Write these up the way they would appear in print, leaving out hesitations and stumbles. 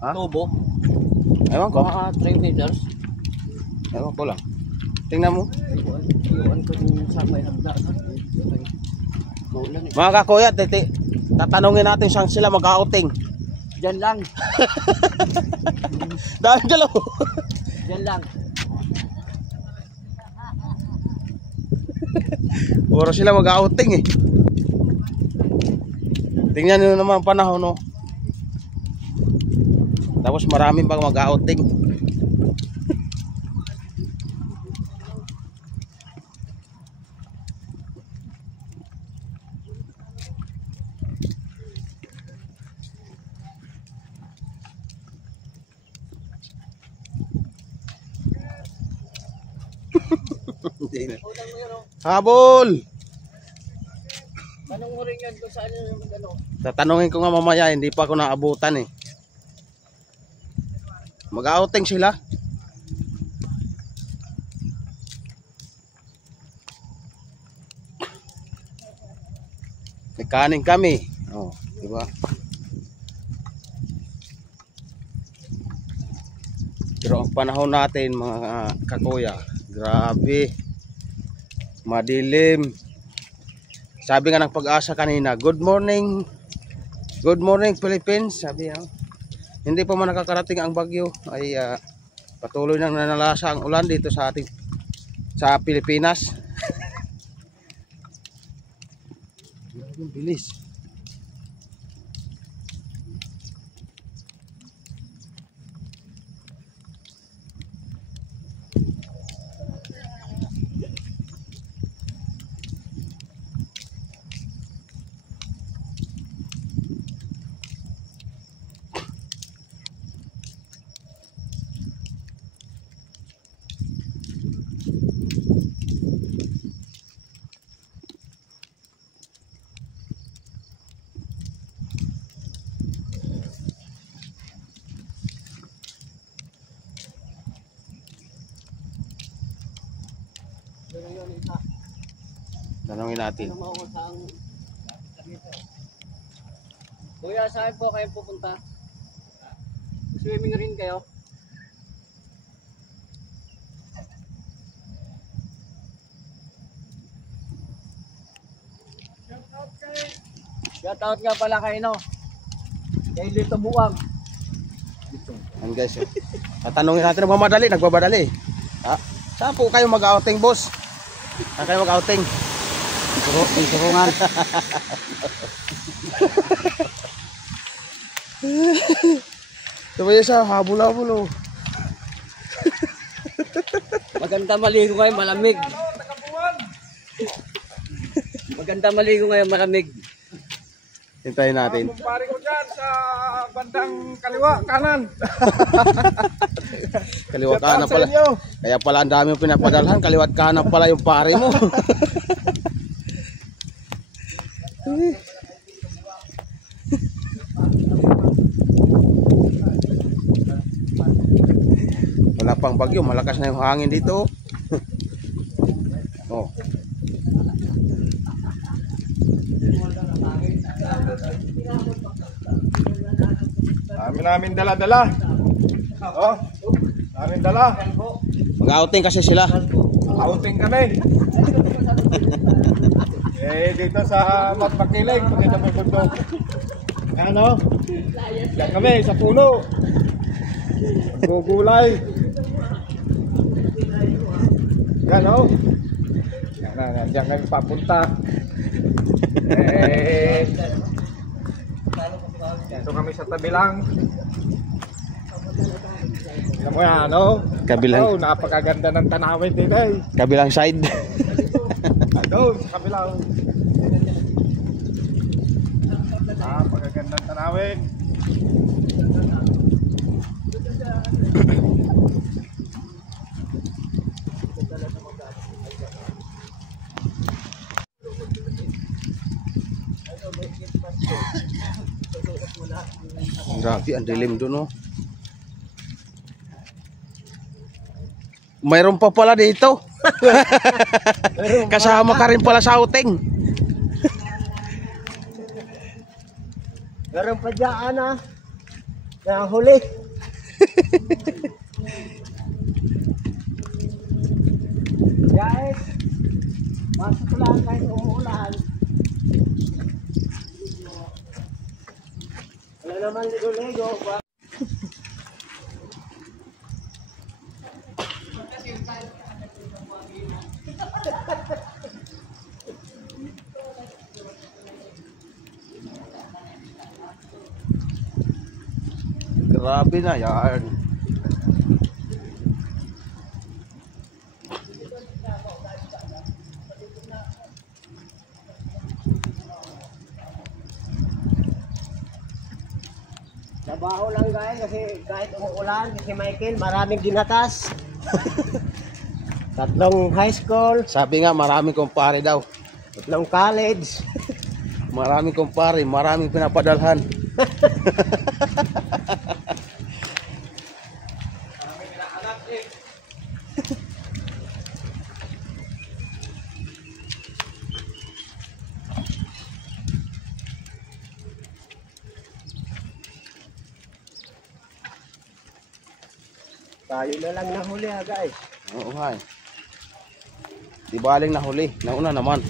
Ha? Tubo. Ewan ko. Mga 3 meters. Ewan ko lang. Tingnan mo. Iwan ko din sa may hagda. Maulan eh. Mga kakuya, tatanungin natin saan sila mag-outing. Diyan lang. Dahil dalaw. Diyan lang. Puro sila mag-outing eh. Tingnan nyo naman ang panahon, no? Tapos maraming pang mag-outing. Habol! Anong ring yan kung saan yung ano? Tatanungin ko nga mamaya, hindi pa ako naabutan eh. Mag-outing sila. May kanin kami. Oh, di ba? Pero ang panahon natin mga kakuya, grabe. Madilim. Sabi nga ng Pag-asa kanina, good morning Philippines, sabi niya. Hindi pa man nakakarating ang bagyo ay patuloy nang nanalasa ang ulan dito sa ating sa Pilipinas. Bilis. Tanungin natin. Kuya, saan po kayo pupunta? Swimming rin kayo? Shout out nga pala kayo, no? Kay Lito Buwang. Yan guys. Tatanungin natin, nagbabadali. Ha? Saan po kayo mag-outing, boss? Saan kayo mag-outing? Surungan. Sabay siya, habol-habol oh. Maganda maligo ngayon, malamig. Maganda maligo ngayon, malamig. Hintayin natin. Kumpare ko dyan sa bandang kaliwa, kanan. Kaliwa kanan pala. Kaya pala ang dami yung pinapadalhan. Kaliwat kanan pala yung pare mo. Wala pang bagyo. Malakas na yung hangin dito. Oh. Namin dala-dala. Oh, namin dala. Mag-outing kasi sila. Outing kami. Dito sa Magpakiling, dito may bundok. Ano? Diyan kami sa puno. Gugulay. Yan oh. Diyan kami papunta. Dito kami sa tabi lang. Alam mo yan, ano? Kabilang. Oh, napakaganda ng tanawin dito eh. Kabilang side. Doon, sa kabilang. Napakaganda ng tanawin. Grabe, ang dilim doon, oh. Mayroon pa pala dito. Kasama ka rin pala sa outing. Meron pa dyan, ah. Nahuli. Guys, masok lang kahit umuulan. Wala naman ligo-ligo. Grabe na yan. Trabaho lang guys kasi kahit umuulan, si Michael maraming ginatas. Tatlong high school, Sabi nga maraming kumpare daw. tatlong college. Maraming kumpare, maraming pinapadalhan. Tayo na lang nahuli ha guys. Oo nga eh. Di baling nahuli, nauna naman.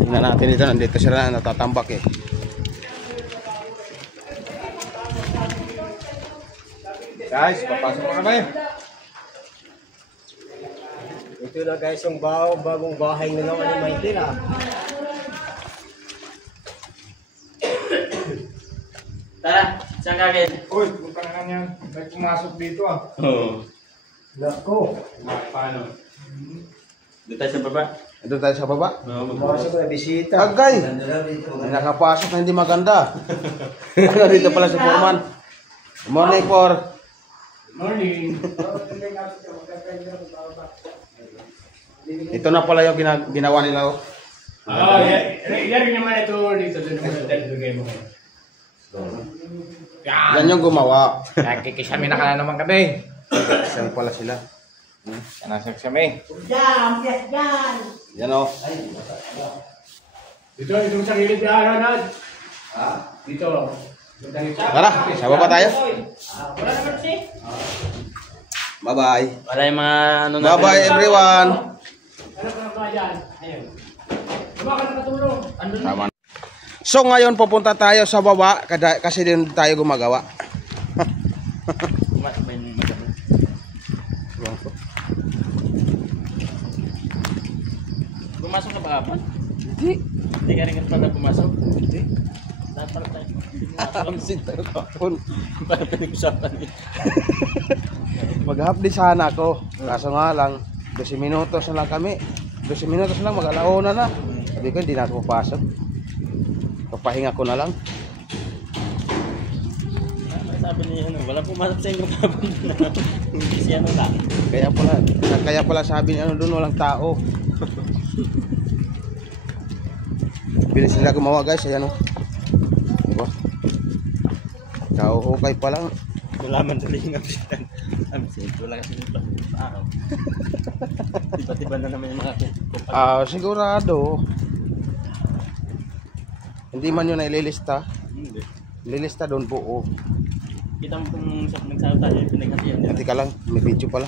Tingnan natin dito, nandito sila natatambak eh. Guys, papasok na kami. Ito na guys yung bagong bahay na naman ni Michael ha. Tara, saan kagad? Uy, punta na yan. May pumasok dito ah. Oo. Nako, Paano? Doon tayo sa baba? Doon tayo sa baba. pumasok na bisita. Agay! May nakapasok na hindi maganda. Dito pala si Foreman. Good morning, Por. Morning. Ito na pala yung ginawa nila. Oh. Yan rin naman ito dito. Doon naman ito mo. Yan yung gumawa. Nakikisami na ka na naman kami. Saan pala sila? Nasaksami. Yan o. Dito sa gilid na Ronald. Dito. Tara, sa baba tayo. Wala naman siya. Bye-bye. Wala yung mga ano na. Bye-bye, everyone. Ano pa na dyan? Ayun. Baba ka nakatulong. Andun Tama. So ngayon pupunta tayo sa baba kasi din tayo gumagawa. Pumasok ka ba kapon? Hindi. Hindi ka rin pala pumasok? Hindi. Dapat pala tayo. Absent tayo kapon. Para pinag-usapan niya. Mag-half day sana ako. Kaso nga lang, 12 minutos na lang kami. 12 minutos na lang, mag-alauna na. Sabi ko, hindi na ako papasok. Papahinga ko na lang. Sabi niya ano, wala pumasok sa inyong kapon na. Hindi siya ano lang. Kaya pala sabi niya, ano doon, walang tao. Bilis nila gumawa guys, ayan o. Diba? Kauhukay pa lang. Wala man tuloy yung absitan. Wala kasi yung araw. Tiba-tiba na naman yung mga Sigurado. Hindi man yun na ililista. Hindi. Ililista doon buo. Kita mo kung nagsasabi tayo yung pinaghatian nila. Hindi ka lang, may video pala.